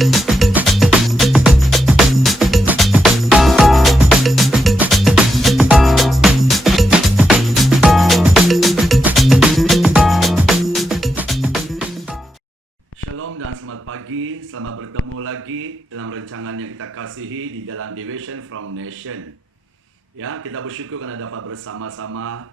Shalom dan selamat pagi, selamat bertemu lagi dalam rancangan yang kita kasihi di dalam Devotion from Nation. Ya, kita bersyukur karena dapat bersama-sama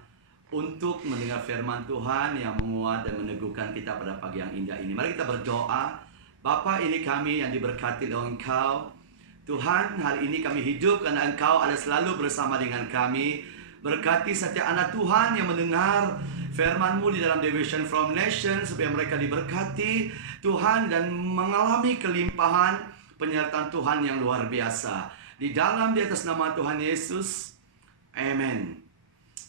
untuk mendengar firman Tuhan yang menguat dan meneguhkan kita pada pagi yang indah ini. Mari kita berdoa. Bapa, ini kami yang diberkati oleh Engkau. Tuhan, hari ini kami hidup karena Engkau ada selalu bersama dengan kami. Berkati setiap anak Tuhan yang mendengar firman-Mu di dalam Devotion from Nation, supaya mereka diberkati Tuhan dan mengalami kelimpahan penyertaan Tuhan yang luar biasa. Di atas nama Tuhan Yesus, amen.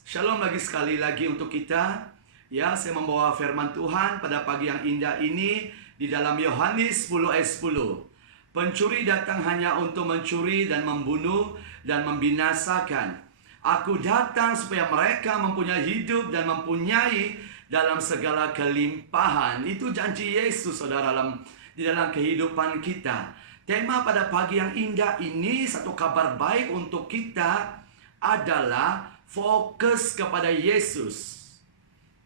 Shalom sekali lagi untuk kita. Ya, saya membawa firman Tuhan pada pagi yang indah ini di dalam Yohanes 10 ayat 10. Pencuri datang hanya untuk mencuri dan membunuh dan membinasakan. Aku datang supaya mereka mempunyai hidup dan mempunyai dalam segala kelimpahan. Itu janji Yesus, saudara, di dalam kehidupan kita. Tema pada pagi yang indah ini, satu kabar baik untuk kita adalah fokus kepada Yesus.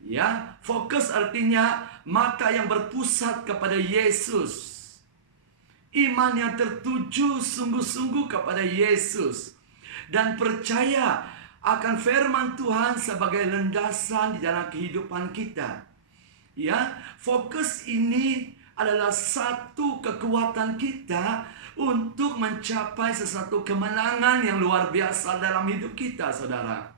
Ya, fokus artinya mata yang berpusat kepada Yesus. Iman yang tertuju sungguh-sungguh kepada Yesus. Dan percaya akan firman Tuhan sebagai landasan di dalam kehidupan kita. Ya, fokus ini adalah satu kekuatan kita untuk mencapai sesuatu kemenangan yang luar biasa dalam hidup kita, saudara.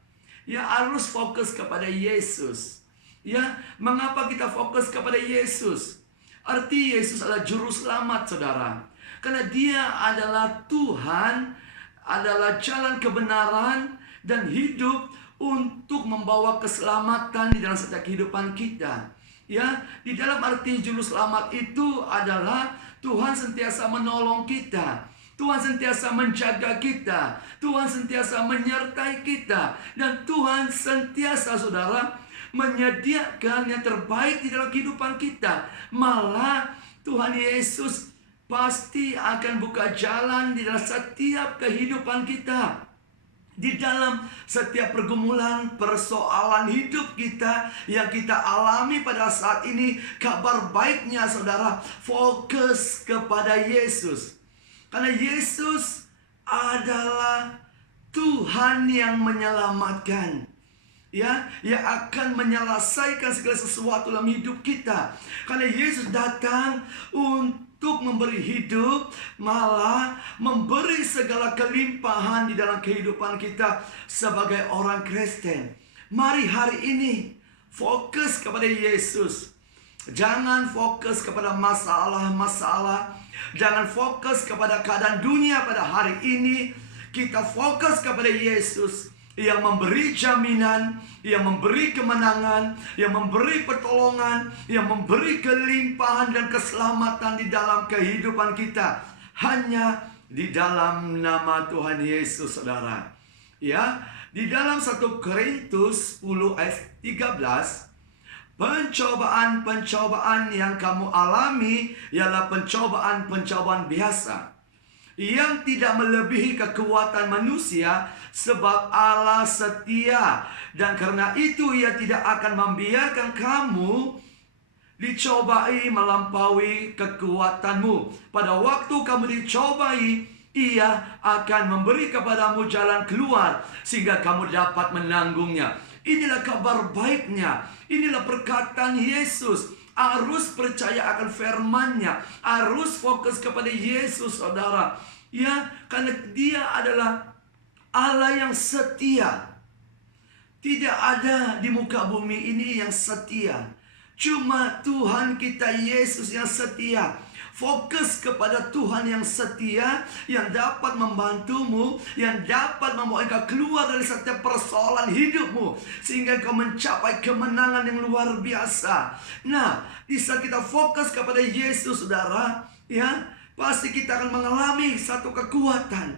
Ya, harus fokus kepada Yesus. Ya, mengapa kita fokus kepada Yesus? Arti Yesus adalah juru selamat, saudara. Karena Dia adalah Tuhan, adalah jalan kebenaran dan hidup untuk membawa keselamatan di dalam setiap kehidupan kita. Ya, di dalam arti juru selamat itu adalah Tuhan sentiasa menolong kita. Tuhan sentiasa menjaga kita. Tuhan sentiasa menyertai kita. Dan Tuhan sentiasa, saudara, menyediakan yang terbaik di dalam kehidupan kita. Malah Tuhan Yesus pasti akan buka jalan di dalam setiap kehidupan kita. Di dalam setiap pergumulan, persoalan hidup kita yang kita alami pada saat ini, kabar baiknya, saudara, fokus kepada Yesus. Karena Yesus adalah Tuhan yang menyelamatkan. Ya, yang akan menyelesaikan segala sesuatu dalam hidup kita. Karena Yesus datang untuk memberi hidup, malah memberi segala kelimpahan di dalam kehidupan kita sebagai orang Kristen. Mari hari ini fokus kepada Yesus. Jangan fokus kepada masalah-masalah. Jangan fokus kepada keadaan dunia pada hari ini. Kita fokus kepada Yesus yang memberi jaminan, yang memberi kemenangan, yang memberi pertolongan, yang memberi kelimpahan dan keselamatan di dalam kehidupan kita. Hanya di dalam nama Tuhan Yesus, saudara. Ya, di dalam 1 Korintus 10 ayat 13, pencobaan-pencobaan yang kamu alami ialah pencobaan-pencobaan biasa, yang tidak melebihi kekuatan manusia, sebab Allah setia, dan karena itu Ia tidak akan membiarkan kamu dicobai melampaui kekuatanmu. Pada waktu kamu dicobai, Ia akan memberi kepadamu jalan keluar sehingga kamu dapat menanggungnya. Inilah kabar baiknya, inilah perkataan Yesus. Harus percaya akan firman-Nya, harus fokus kepada Yesus, saudara. Ya, karena Dia adalah Allah yang setia. Tidak ada di muka bumi ini yang setia. Cuma Tuhan kita Yesus yang setia. Fokus kepada Tuhan yang setia, yang dapat membantumu, yang dapat membawa engkau keluar dari setiap persoalan hidupmu, sehingga engkau mencapai kemenangan yang luar biasa. Nah, di saat kita fokus kepada Yesus, saudara, ya, pasti kita akan mengalami satu kekuatan,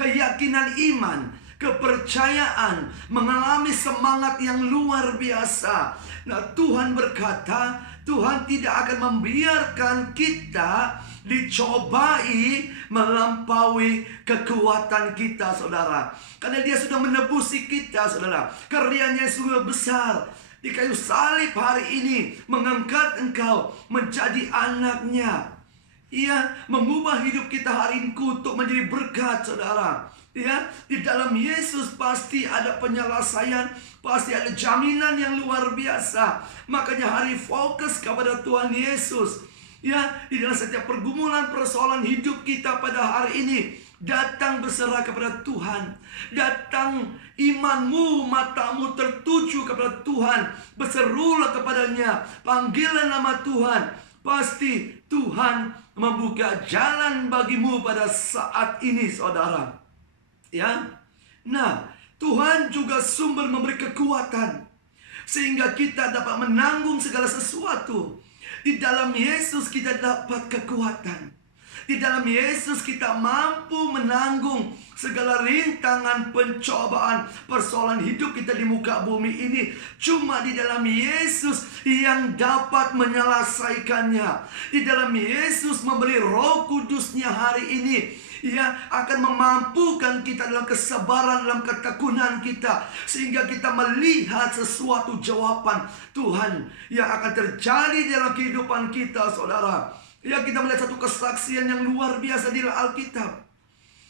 keyakinan iman, kepercayaan, mengalami semangat yang luar biasa. Nah, Tuhan berkata, Tuhan tidak akan membiarkan kita dicobai melampaui kekuatan kita, saudara. Karena dia sudah menebusi kita, saudara. Karyanya sungguh besar. Di kayu salib hari ini mengangkat engkau menjadi anaknya. Ia mengubah hidup kita hari ini untuk menjadi berkat, saudara. Ya, di dalam Yesus pasti ada penyelesaian, pasti ada jaminan yang luar biasa. Makanya hari fokus kepada Tuhan Yesus. Ya, di dalam setiap pergumulan persoalan hidup kita pada hari ini, datang berserah kepada Tuhan. Datang imanmu, matamu tertuju kepada Tuhan. Berserulah kepadanya, panggilan nama Tuhan. Pasti Tuhan membuka jalan bagimu pada saat ini, saudara. Ya, nah, Tuhan juga sumber memberi kekuatan sehingga kita dapat menanggung segala sesuatu. Di dalam Yesus kita dapat kekuatan. Di dalam Yesus kita mampu menanggung segala rintangan, pencobaan, persoalan hidup kita di muka bumi ini. Cuma di dalam Yesus yang dapat menyelesaikannya. Di dalam Yesus memberi Roh Kudusnya hari ini. Ia akan memampukan kita dalam kesabaran, dalam ketekunan kita, sehingga kita melihat sesuatu jawaban Tuhan yang akan terjadi dalam kehidupan kita, saudara. Ya, kita melihat satu kesaksian yang luar biasa di Alkitab.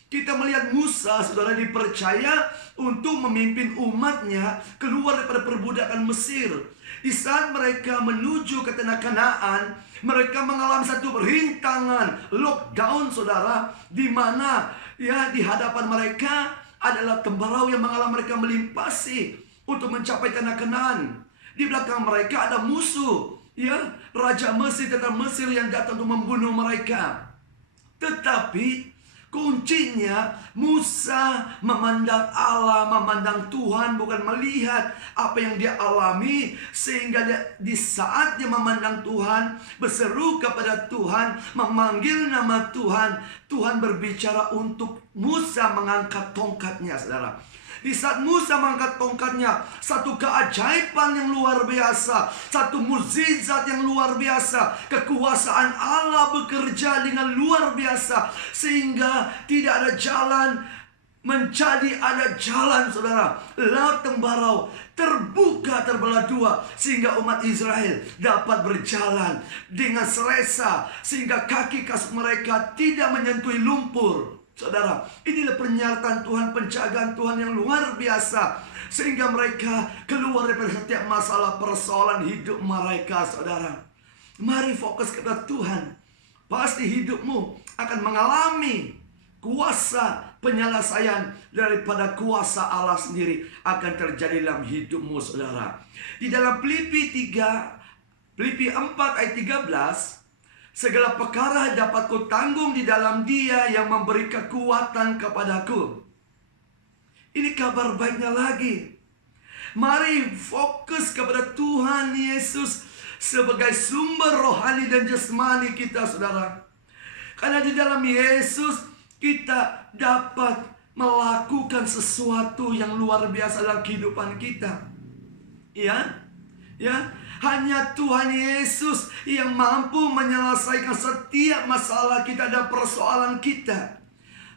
Kita melihat Musa, saudara, dipercaya untuk memimpin umatnya keluar daripada perbudakan Mesir. Di saat mereka menuju ke tanah Kanaan, mereka mengalami satu rintangan, lockdown, saudara, di mana ya di hadapan mereka adalah tembarau yang mengalami mereka melimpasi untuk mencapai tanah Kanaan. Di belakang mereka ada musuh, ya, raja Mesir, tentara Mesir yang datang untuk membunuh mereka. Tetapi kuncinya Musa memandang Allah, memandang Tuhan, bukan melihat apa yang dia alami. Sehingga di saat dia memandang Tuhan, berseru kepada Tuhan, memanggil nama Tuhan, Tuhan berbicara untuk Musa mengangkat tongkatnya, saudara. Di saat Musa mengangkat tongkatnya, satu keajaiban yang luar biasa, satu mukjizat yang luar biasa. Kekuasaan Allah bekerja dengan luar biasa, sehingga tidak ada jalan menjadi ada jalan, saudara. Laut tembarau terbuka, terbelah dua, sehingga umat Israel dapat berjalan dengan selesa, sehingga kaki mereka tidak menyentuh lumpur. Saudara, inilah pernyataan Tuhan, penjagaan Tuhan yang luar biasa, sehingga mereka keluar dari setiap masalah persoalan hidup mereka, saudara. Mari fokus kepada Tuhan. Pasti hidupmu akan mengalami kuasa penyelesaian daripada kuasa Allah sendiri akan terjadi dalam hidupmu, saudara. Di dalam Filipi 4 ayat 13, segala perkara dapat kutanggung di dalam Dia yang memberi kekuatan kepadaku. Ini kabar baiknya lagi. Mari fokus kepada Tuhan Yesus sebagai sumber rohani dan jasmani kita, saudara. Karena di dalam Yesus kita dapat melakukan sesuatu yang luar biasa dalam kehidupan kita. Ya, hanya Tuhan Yesus yang mampu menyelesaikan setiap masalah kita dan persoalan kita.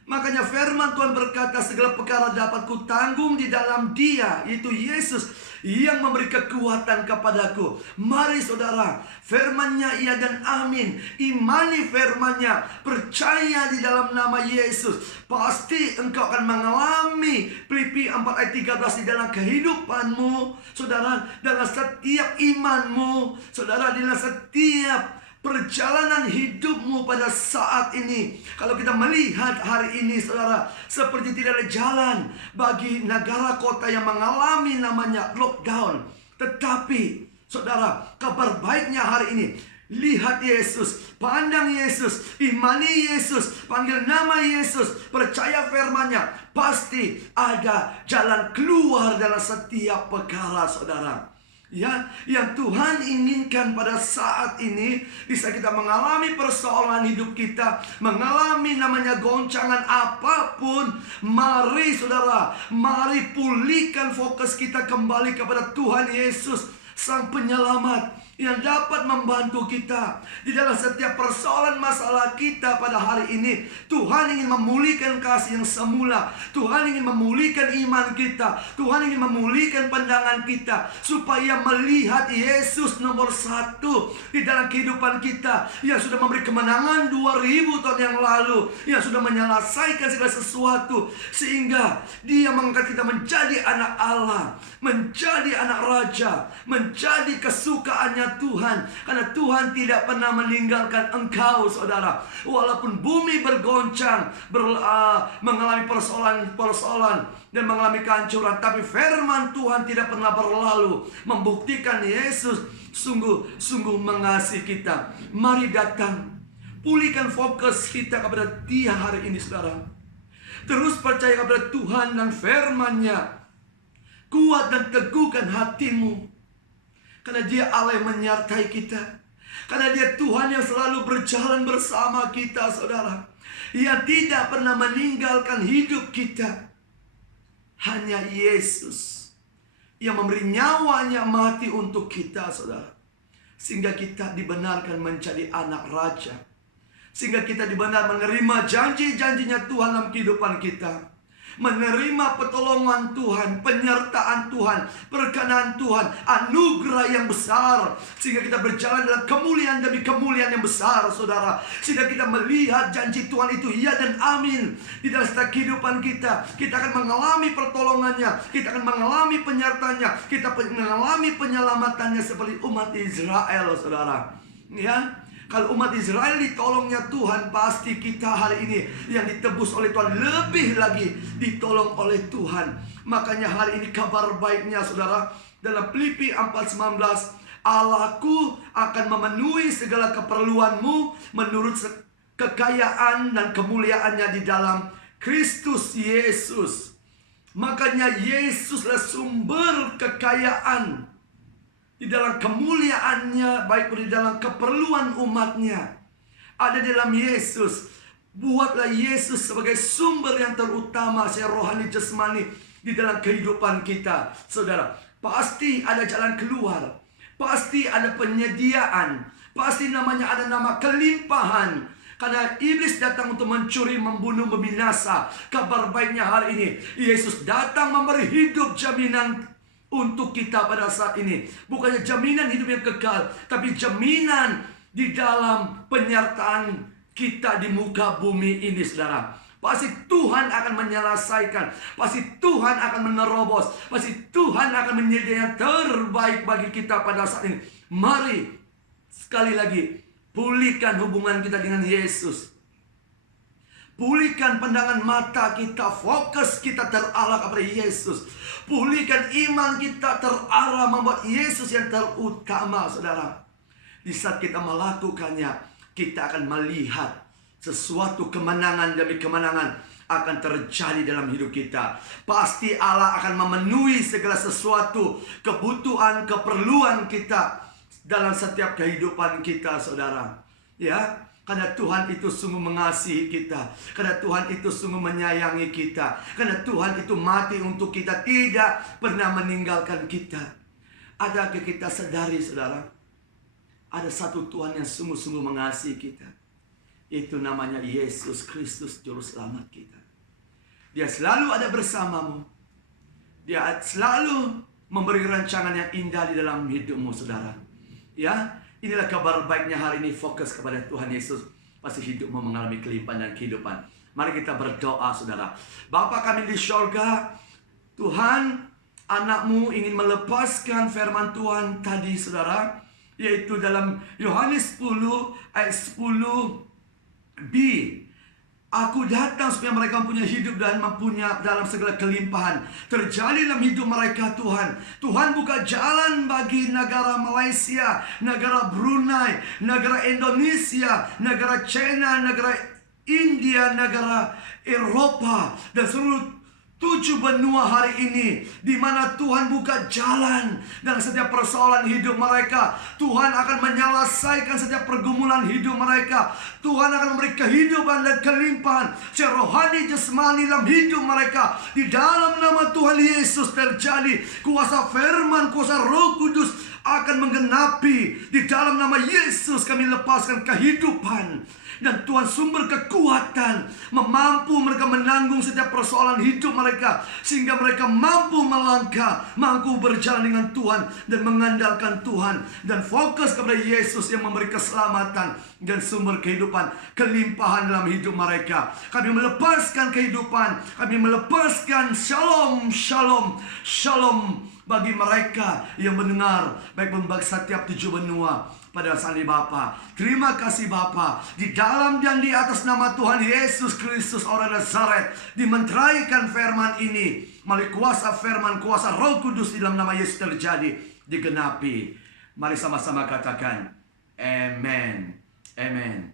Makanya firman Tuhan berkata, segala perkara dapat kutanggung di dalam Dia, yaitu Yesus, yang memberi kekuatan kepadaku. Mari saudara, firman-Nya iya dan amin. Imani firman-Nya, percaya di dalam nama Yesus. Pasti engkau akan mengalami Filipi 4 ayat 13 di dalam kehidupanmu, saudara, dalam setiap imanmu, saudara, dalam setiap perjalanan hidupmu pada saat ini. Kalau kita melihat hari ini, saudara, seperti tidak ada jalan bagi negara kota yang mengalami namanya lockdown. Tetapi, saudara, kabar baiknya hari ini, lihat Yesus, pandang Yesus, imani Yesus, panggil nama Yesus, percaya firman-Nya. Pasti ada jalan keluar dalam setiap perkara, saudara. Ya, yang Tuhan inginkan pada saat ini, bisa kita mengalami persoalan hidup kita, mengalami namanya goncangan apapun. Mari saudara, mari pulihkan fokus kita kembali kepada Tuhan Yesus, Sang Penyelamat. yang dapat membantu kita di dalam setiap persoalan masalah kita pada hari ini. Tuhan ingin memulihkan kasih yang semula. Tuhan ingin memulihkan iman kita. Tuhan ingin memulihkan pandangan kita, supaya melihat Yesus nomor satu di dalam kehidupan kita, yang sudah memberi kemenangan 2000 tahun yang lalu, yang sudah menyelesaikan segala sesuatu, sehingga Dia mengangkat kita menjadi anak Allah, menjadi anak Raja, menjadi kesukaannya Tuhan. Karena Tuhan tidak pernah meninggalkan engkau, saudara. Walaupun bumi bergoncang, mengalami persoalan dan mengalami kehancuran, tapi firman Tuhan tidak pernah berlalu, membuktikan Yesus sungguh mengasihi kita. Mari datang, pulihkan fokus kita kepada Dia hari ini, saudara. Terus percaya kepada Tuhan dan firman-Nya. Kuat dan teguhkan hatimu, karena Dia Allah yang menyertai kita. Karena Dia Tuhan yang selalu berjalan bersama kita, saudara. Yang tidak pernah meninggalkan hidup kita. Hanya Yesus yang memberi nyawanya mati untuk kita, saudara. Sehingga kita dibenarkan menjadi anak Raja. Sehingga kita dibenarkan menerima janji-janjinya Tuhan dalam kehidupan kita. Menerima pertolongan Tuhan, penyertaan Tuhan, perkenan Tuhan, anugerah yang besar. Sehingga kita berjalan dalam kemuliaan demi kemuliaan yang besar, saudara. Sehingga kita melihat janji Tuhan itu ya dan amin di dalam setiap kehidupan kita. Kita akan mengalami pertolongannya, kita akan mengalami penyertaannya, kita mengalami penyelamatannya seperti umat Israel, saudara. Ya, kalau umat Israel ditolongnya Tuhan, pasti kita hari ini yang ditebus oleh Tuhan lebih lagi ditolong oleh Tuhan. Makanya hari ini kabar baiknya, saudara, dalam Filipi 4:19, Allahku akan memenuhi segala keperluanmu menurut kekayaan dan kemuliaannya di dalam Kristus Yesus. Makanya Yesuslah sumber kekayaan di dalam kemuliaannya, baik di dalam keperluan umatnya, ada di dalam Yesus. Buatlah Yesus sebagai sumber yang terutama secara rohani jasmani di dalam kehidupan kita, saudara. Pasti ada jalan keluar, pasti ada penyediaan, pasti namanya ada nama kelimpahan. Karena iblis datang untuk mencuri, membunuh, membinasa. Kabar baiknya hari ini, Yesus datang memberi hidup, jaminan untuk kita pada saat ini. Bukannya jaminan hidup yang kekal, tapi jaminan di dalam penyertaan kita di muka bumi ini, saudara. Pasti Tuhan akan menyelesaikan, pasti Tuhan akan menerobos, pasti Tuhan akan menyediakan yang terbaik bagi kita pada saat ini. Mari sekali lagi pulihkan hubungan kita dengan Yesus. Pulihkan pandangan mata kita, fokus kita terarah kepada Yesus. Pulihkan iman kita terarah membuat Yesus yang terutama, saudara. Di saat kita melakukannya, kita akan melihat sesuatu kemenangan demi kemenangan akan terjadi dalam hidup kita. Pasti Allah akan memenuhi segala sesuatu, kebutuhan, keperluan kita dalam setiap kehidupan kita, saudara. Ya, karena Tuhan itu sungguh mengasihi kita, karena Tuhan itu sungguh menyayangi kita, karena Tuhan itu mati untuk kita, tidak pernah meninggalkan kita. Adakah kita sadari, saudara? Ada satu Tuhan yang sungguh-sungguh mengasihi kita. Itu namanya Yesus Kristus, Juru Selamat kita. Dia selalu ada bersamamu. Dia selalu memberi rancangan yang indah di dalam hidupmu, saudara. Ya, inilah kabar baiknya hari ini. Fokus kepada Tuhan Yesus, pasti hidupmu mengalami kelimpahan dan kehidupan. Mari kita berdoa, saudara. Bapa kami di sorga, Tuhan, anak-Mu ingin melepaskan firman Tuhan tadi, saudara, yaitu dalam Yohanes 10 ayat 10b. Aku datang supaya mereka mempunyai hidup dan mempunyai dalam segala kelimpahan. Terjadi dalam hidup mereka, Tuhan. Tuhan buka jalan bagi negara Malaysia, negara Brunei, negara Indonesia, negara China, negara India, negara Eropa, dan seluruh 7 benua hari ini, di mana Tuhan buka jalan dalam setiap persoalan hidup mereka. Tuhan akan menyelesaikan setiap pergumulan hidup mereka. Tuhan akan memberi kehidupan dan kelimpahan secara rohani, jasmani dalam hidup mereka. Di dalam nama Tuhan Yesus terjadi kuasa firman, kuasa Roh Kudus akan menggenapi. Di dalam nama Yesus kami lepaskan kehidupan. Dan Tuhan sumber kekuatan, mampu mereka menanggung setiap persoalan hidup mereka, sehingga mereka mampu melangkah, mampu berjalan dengan Tuhan dan mengandalkan Tuhan, dan fokus kepada Yesus yang memberi keselamatan dan sumber kehidupan, kelimpahan dalam hidup mereka. Kami melepaskan kehidupan, kami melepaskan shalom, shalom, shalom bagi mereka yang mendengar, baik setiap 7 benua pada saat ini Bapa. Terima kasih Bapa, di dalam dan di atas nama Tuhan Yesus Kristus orang Nazaret, dimenteraikan firman ini melalui kuasa firman, kuasa Roh Kudus di dalam nama Yesus terjadi, digenapi. Mari sama-sama katakan amen. Amen.